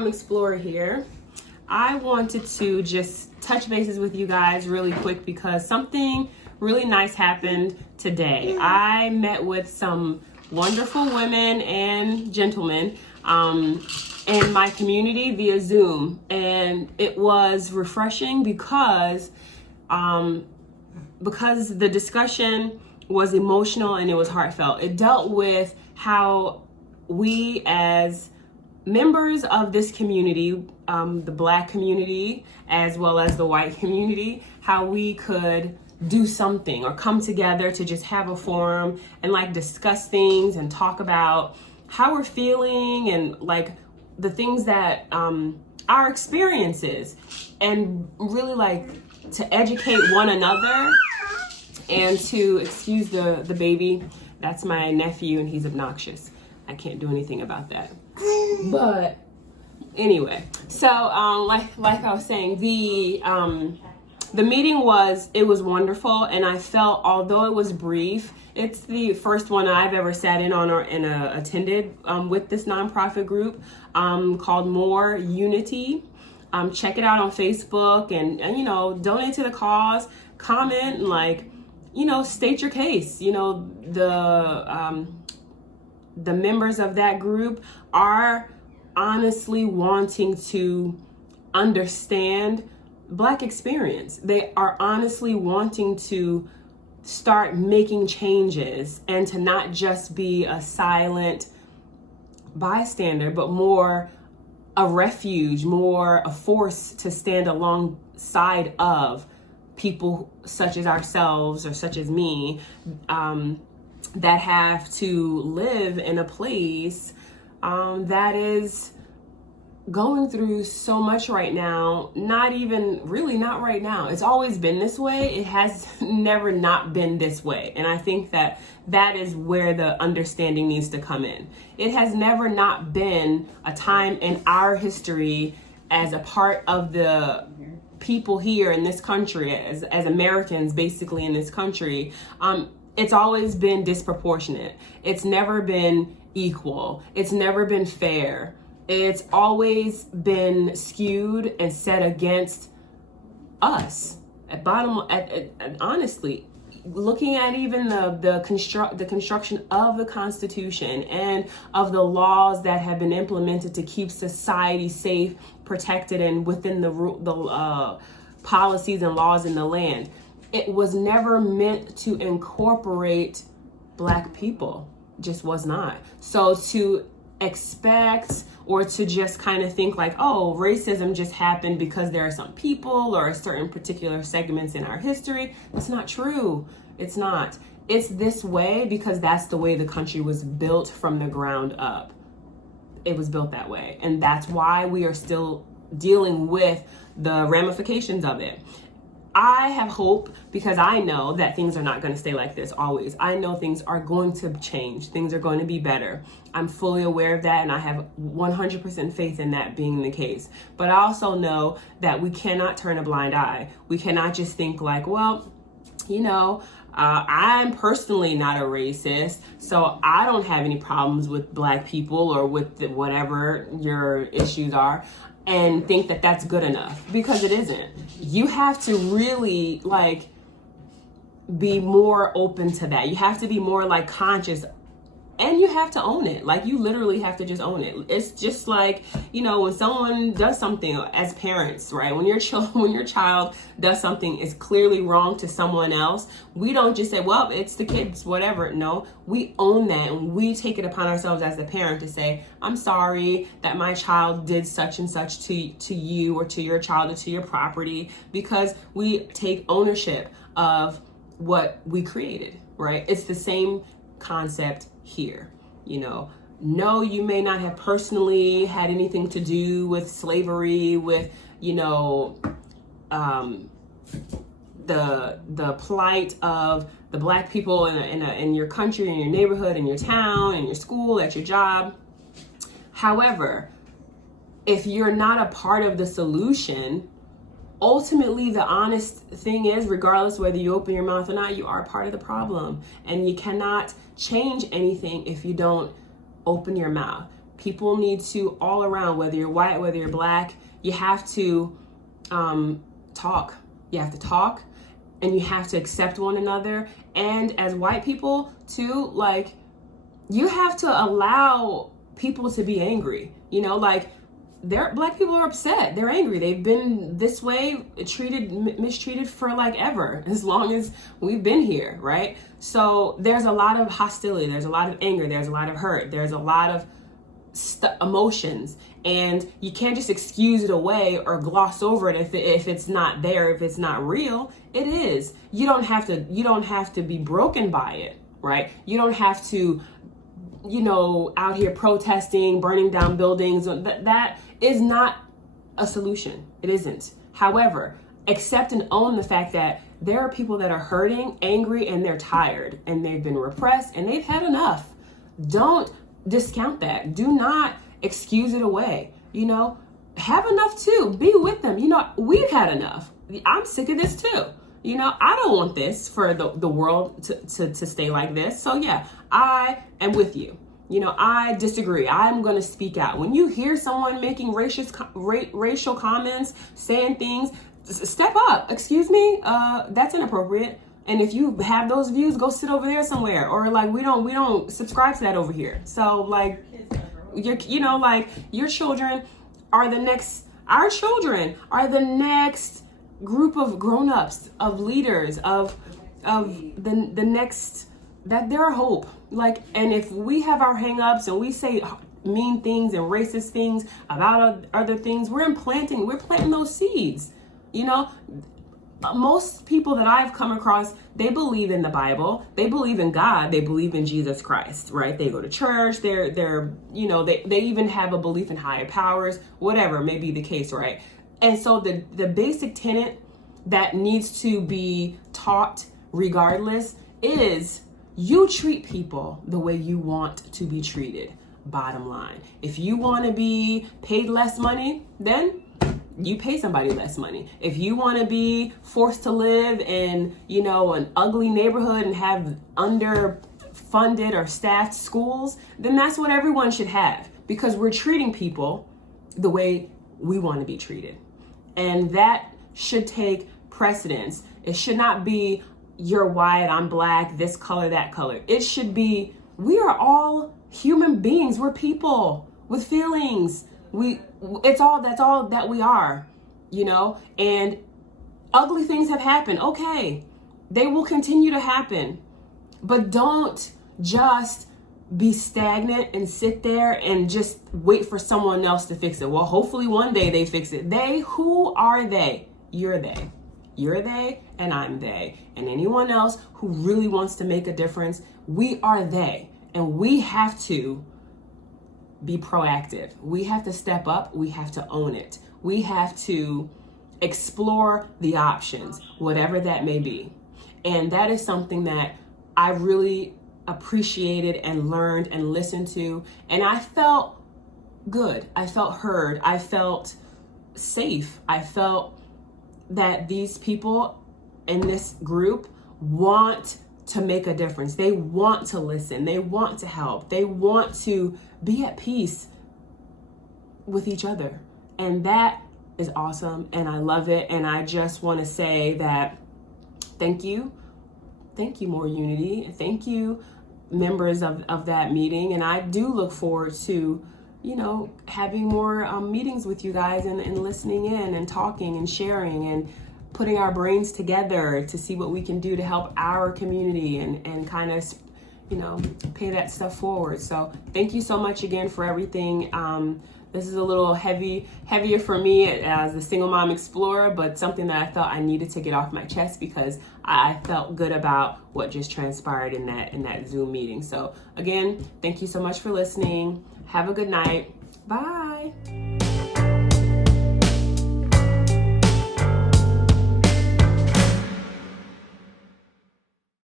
Mom Explorer here. I wanted to just touch bases with you guys really quick because something really nice happened today. I met with some wonderful women and gentlemen in my community via Zoom, and it was refreshing because the discussion was emotional and it was heartfelt. It dealt with how we as members of this community, the Black community, as well as the white community, how we could do something or come together to just have a forum and like discuss things and talk about how we're feeling and like the things that our experiences, and really like to educate one another and to excuse the baby. That's my nephew and he's obnoxious. I can't do anything about that. But anyway, so like I was saying, the meeting was wonderful, and I felt, although it was brief, it's the first one I've ever sat in on or attended with this nonprofit group called More Unity. Check it out on Facebook and you know, donate to the cause, comment, and like, you know, state your case. You know, the members of that group are honestly wanting to understand Black experience. They are honestly wanting to start making changes and to not just be a silent bystander, but more a refuge, more a force to stand alongside of people such as ourselves or such as me, that have to live in a place that is going through so much right now. Not right now. It's always been this way. It has never not been this way. And I think that is where the understanding needs to come in. It has never not been a time in our history as a part of the people here in this country, as Americans basically in this country. It's always been disproportionate. It's never been equal. It's never been fair. It's always been skewed and set against us. Honestly, looking at even the construction of the Constitution and of the laws that have been implemented to keep society safe, protected, and within the policies and laws in the land. It was never meant to incorporate Black people. Just was not. So to expect or to just kind of think like, oh, racism just happened because there are some people or certain particular segments in our history, that's not true. It's not. It's this way because that's the way the country was built from the ground up. It was built that way. And that's why we are still dealing with the ramifications of it. I have hope because I know that things are not going to stay like this always. I know things are going to change. Things are going to be better. I'm fully aware of that, and I have 100% faith in that being the case. But I also know that we cannot turn a blind eye. We cannot just think like, well, you know, I'm personally not a racist, so I don't have any problems with Black people or with whatever your issues are, and think that that's good enough, because it isn't. You have to really like be more open to that. You have to be more like conscious, and you have to own it. Like, you literally have to just own it. It's just like, you know, when someone does something as parents, right? When your child does something is clearly wrong to someone else, we don't just say, well, it's the kids, whatever. No, we own that, and we take it upon ourselves as the parent to say, I'm sorry that my child did such and such to you or to your child or to your property, because we take ownership of what we created, right? It's the same concept here. You know, no, you may not have personally had anything to do with slavery, with, you know, the plight of the Black people in your country, in your neighborhood, in your town, in your school, at your job. However, if you're not a part of the solution, ultimately the honest thing is, regardless whether you open your mouth or not, you are part of the problem, and you cannot change anything if you don't open your mouth. People need to, all around, whether you're white, whether you're black, you have to talk. You have to talk, and you have to accept one another. And as white people too, like, you have to allow people to be angry. You know, like, black people are upset. They're angry. They've been this way, mistreated for like ever, as long as we've been here, right? So there's a lot of hostility. There's a lot of anger. There's a lot of hurt. There's a lot of emotions, and you can't just excuse it away or gloss over it if it's not there, if it's not real. It is. You don't have to be broken by it, right? You don't have to, out here protesting, burning down buildings. That is not a solution. It isn't. However, accept and own the fact that there are people that are hurting, angry, and they're tired, and they've been repressed, and they've had enough. Don't discount that. Do not excuse it away. Have enough too. Be with them. We've had enough. I'm sick of this too. I don't want this for the world to stay like this. So yeah, I am with you. I disagree. I'm going to speak out. When you hear someone making racial comments, saying things, step up. Excuse me. That's inappropriate. And if you have those views, go sit over there somewhere. Or like, we don't subscribe to that over here. So like, your children are our children are the next group of grown-ups, of leaders, of the next, that they're hope. Like, and if we have our hang-ups and we say mean things and racist things about other things, we're planting those seeds. Most people that I've come across, they believe in the Bible, they believe in God, they believe in Jesus Christ, right? They go to church, they even have a belief in higher powers, whatever may be the case, right? And so the basic tenet that needs to be taught regardless is you treat people the way you want to be treated. Bottom line. If you want to be paid less money, then you pay somebody less money. If you want to be forced to live in, an ugly neighborhood and have underfunded or staffed schools, then that's what everyone should have, because we're treating people the way we want to be treated. And that should take precedence. It should not be you're white, I'm black, this color, that color. It should be, we are all human beings. We're people with feelings. That's all that we are, and ugly things have happened. Okay. They will continue to happen, but don't just be stagnant and sit there and just wait for someone else to fix it. Well, hopefully one day they fix it. Who are they? You're they. You're they, and I'm they. And anyone else who really wants to make a difference, we are they. And we have to be proactive. We have to step up. We have to own it. We have to explore the options, whatever that may be. And that is something that I really appreciated and learned and listened to. And I felt good. I felt heard. I felt safe. I felt that these people in this group want to make a difference. They want to listen. They want to help. They want to be at peace with each other. And that is awesome. And I love it. And I just want to say that thank you. Thank you, More Unity. Thank you, members of that meeting. And I do look forward to, having more meetings with you guys and listening in and talking and sharing and putting our brains together to see what we can do to help our community and kind of, pay that stuff forward. So thank you so much again for everything. This is a little heavier for me as a single mom explorer, but something that I felt I needed to get off my chest because I felt good about what just transpired in that Zoom meeting. So again, thank you so much for listening. Have a good night. Bye.